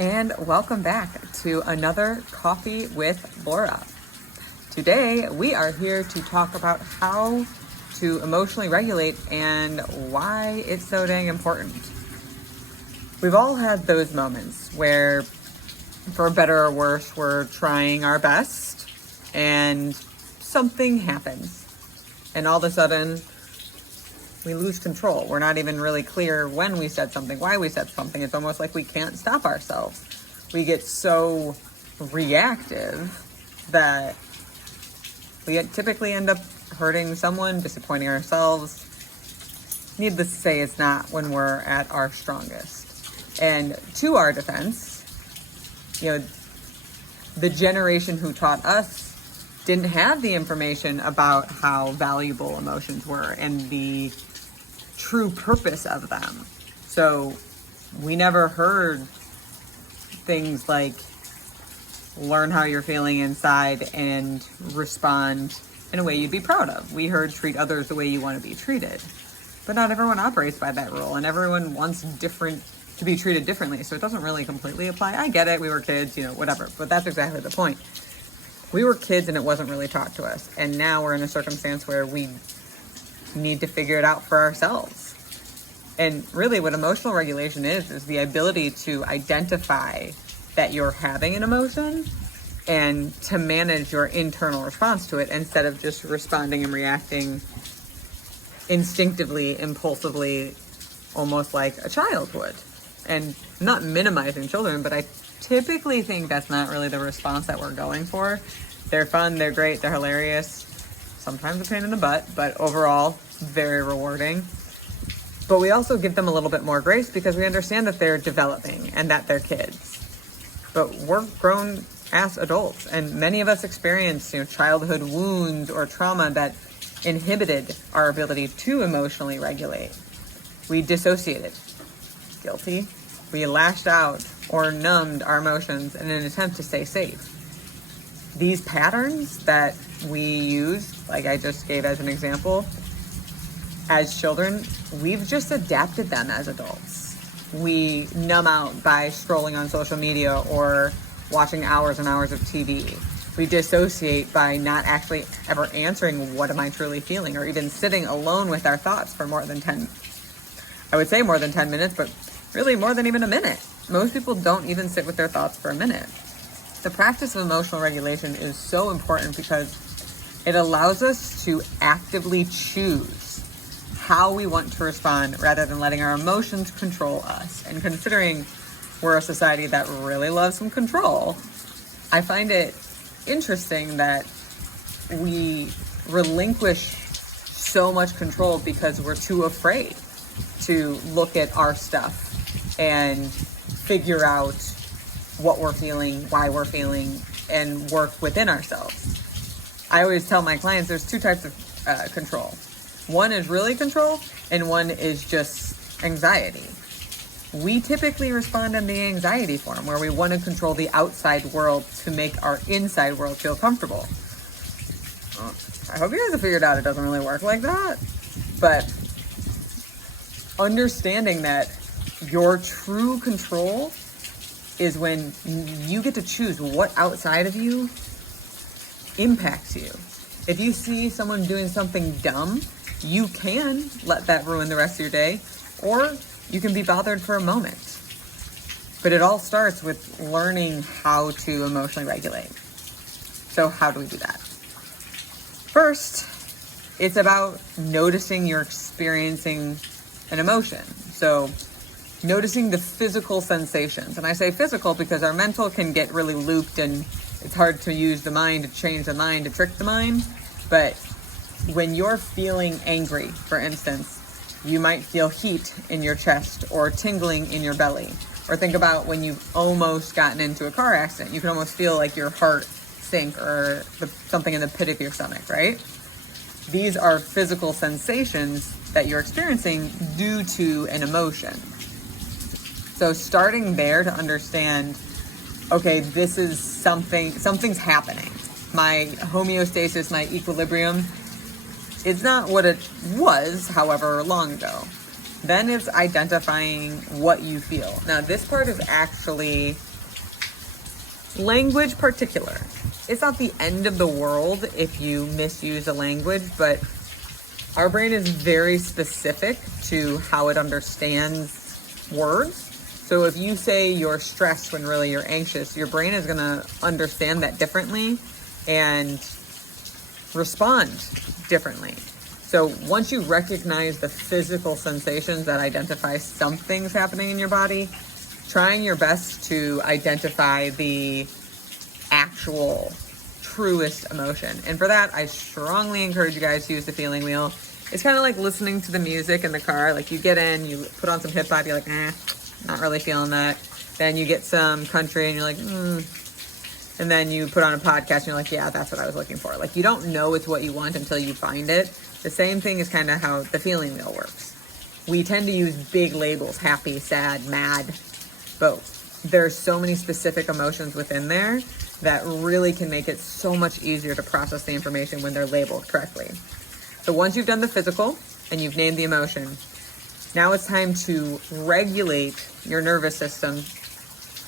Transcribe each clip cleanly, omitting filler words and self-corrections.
And welcome back to another Coffee with Laura. Today we are here to talk about how to emotionally regulate and why it's so dang important. We've all had those moments where, for better or worse, we're trying our best and something happens. And all of a sudden, we lose control. We're not even really clear when we said something, why we said something. It's almost like we can't stop ourselves. We get so reactive that we typically end up hurting someone, disappointing ourselves. Needless to say, it's not when we're at our strongest. And to our defense, the generation who taught us didn't have the information about how valuable emotions were and the true purpose of them. So we never heard things like learn how you're feeling inside and respond in a way you'd be proud of. We heard treat others the way you want to be treated. But not everyone operates by that rule, and everyone wants to be treated differently. So it doesn't really completely apply. I get it. We were kids, whatever. But that's exactly the point. We were kids and it wasn't really taught to us. And now we're in a circumstance where we need to figure it out for ourselves. And really what emotional regulation is the ability to identify that you're having an emotion and to manage your internal response to it instead of just responding and reacting instinctively, impulsively, almost like a child would. And not minimizing children, but I typically think that's not really the response that we're going for. They're fun, they're great, they're hilarious, sometimes a pain in the butt, but overall, very rewarding. But we also give them a little bit more grace because we understand that they're developing and that they're kids. But we're grown-ass adults, and many of us experience childhood wounds or trauma that inhibited our ability to emotionally regulate. We dissociated. Guilty. We lashed out or numbed our emotions in an attempt to stay safe. These patterns that we use, like I just gave as an example, as children, we've just adapted them as adults. We numb out by scrolling on social media or watching hours and hours of TV. We dissociate by not actually ever answering what am I truly feeling, or even sitting alone with our thoughts for more than 10 minutes, but really more than even a minute. Most people don't even sit with their thoughts for a minute. The practice of emotional regulation is so important because it allows us to actively choose how we want to respond rather than letting our emotions control us. And considering we're a society that really loves some control, I find it interesting that we relinquish so much control because we're too afraid to look at our stuff and figure out what we're feeling, why we're feeling, and work within ourselves. I always tell my clients there's two types of control. One is really control, and one is just anxiety. We typically respond in the anxiety form, where we want to control the outside world to make our inside world feel comfortable. I hope you guys have figured out it doesn't really work like that. But understanding that your true control is when you get to choose what outside of you impacts you. If you see someone doing something dumb, you can let that ruin the rest of your day, or you can be bothered for a moment. But it all starts with learning how to emotionally regulate. So how do we do that? First, it's about noticing you're experiencing an emotion. So noticing the physical sensations. And I say physical because our mental can get really looped and it's hard to use the mind to change the mind, to trick the mind. But when you're feeling angry, for instance, you might feel heat in your chest or tingling in your belly. Or think about when you've almost gotten into a car accident. You can almost feel like your heart sink or something in the pit of your stomach, right? These are physical sensations that you're experiencing due to an emotion. So starting there to understand, okay, this is something's happening. My homeostasis, my equilibrium, it's not what it was, however long ago. Then it's identifying what you feel. Now, this part is actually Language particular. It's not the end of the world if you misuse a language, but our brain is very specific to how it understands words. So if you say you're stressed when really you're anxious, your brain is going to understand that differently and respond differently. So once you recognize the physical sensations that identify something's happening in your body, trying your best to identify the actual truest emotion. And for that, I strongly encourage you guys to use the feeling wheel. It's kind of like listening to the music in the car. Like you get in, you put on some hip hop, you're like, not really feeling that. Then you get some country and you're like, And then you put on a podcast and you're like, yeah, that's what I was looking for. Like you don't know it's what you want until you find it. The same thing is kind of how the feeling wheel works. We tend to use big labels, happy, sad, mad, but there's so many specific emotions within there that really can make it so much easier to process the information when they're labeled correctly. So once you've done the physical and you've named the emotion, now it's time to regulate your nervous system,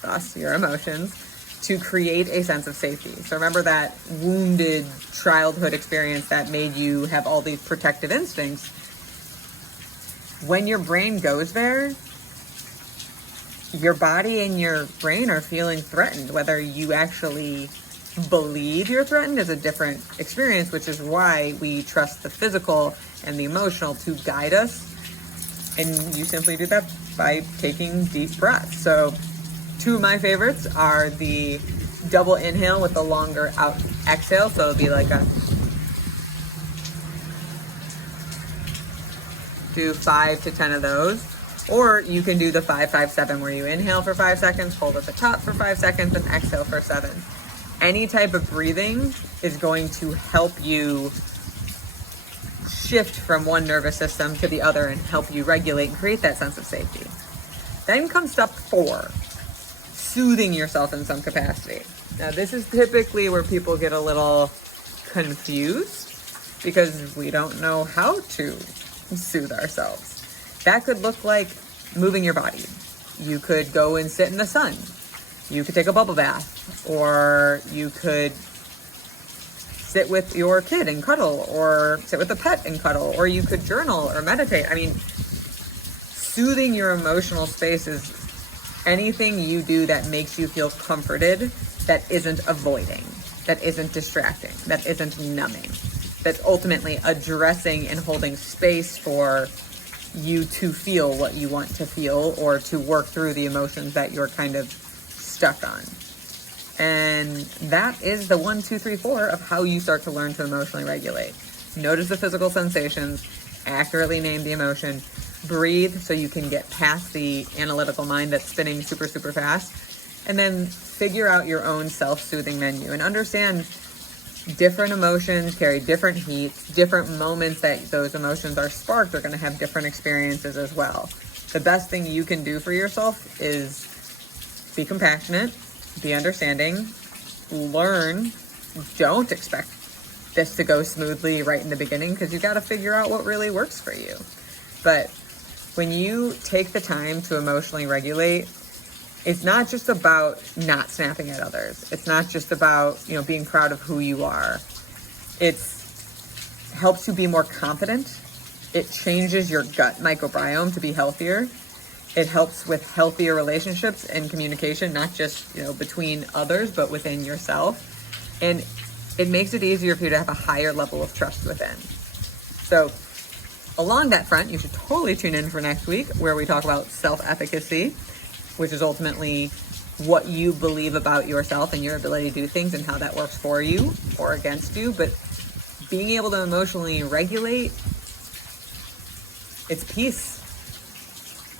thus your emotions, to create a sense of safety. So remember that wounded childhood experience that made you have all these protective instincts. When your brain goes there, your body and your brain are feeling threatened. Whether you actually believe you're threatened is a different experience, which is why we trust the physical and the emotional to guide us. And you simply do that by taking deep breaths. So two of my favorites are the double inhale with the longer out exhale. So it'll be like do 5 to 10 of those. Or you can do the 5-5-7 where you inhale for 5 seconds, hold at the top for 5 seconds, and exhale for 7. Any type of breathing is going to help you shift from one nervous system to the other and help you regulate and create that sense of safety. Then comes step 4, soothing yourself in some capacity. Now this is typically where people get a little confused because we don't know how to soothe ourselves. That could look like moving your body. You could go and sit in the sun. You could take a bubble bath, or you could sit with your kid and cuddle, or sit with a pet and cuddle, or you could journal or meditate. I mean, soothing your emotional space is anything you do that makes you feel comforted, that isn't avoiding, that isn't distracting, that isn't numbing, that's ultimately addressing and holding space for you to feel what you want to feel or to work through the emotions that you're kind of stuck on. And that is the 1, 2, 3, 4 of how you start to learn to emotionally regulate. Notice the physical sensations, accurately name the emotion, breathe so you can get past the analytical mind that's spinning super, super fast, and then figure out your own self-soothing menu and understand different emotions carry different heats, different moments that those emotions are sparked are going to have different experiences as well. The best thing you can do for yourself is be compassionate, be understanding, learn. Don't expect this to go smoothly right in the beginning because you got to figure out what really works for you. But when you take the time to emotionally regulate, it's not just about not snapping at others. It's not just about, being proud of who you are. It helps you be more confident. It changes your gut microbiome to be healthier. It helps with healthier relationships and communication, not just, between others, but within yourself. And it makes it easier for you to have a higher level of trust within. So along that front, you should totally tune in for next week where we talk about self-efficacy, which is ultimately what you believe about yourself and your ability to do things and how that works for you or against you. But being able to emotionally regulate, it's peace.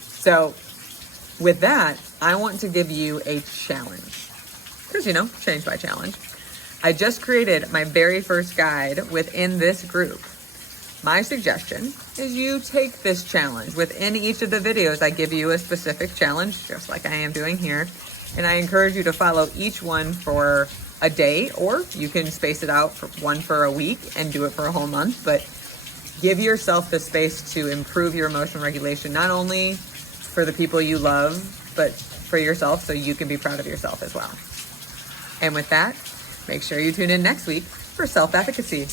So with that, I want to give you a challenge. Because, change by challenge. I just created my very first guide within this group. My suggestion is you take this challenge. Within each of the videos, I give you a specific challenge, just like I am doing here. And I encourage you to follow each one for a day, or you can space it out for a week and do it for a whole month. But give yourself the space to improve your emotional regulation, not only for the people you love, but for yourself, so you can be proud of yourself as well. And with that, make sure you tune in next week for Self Efficacy.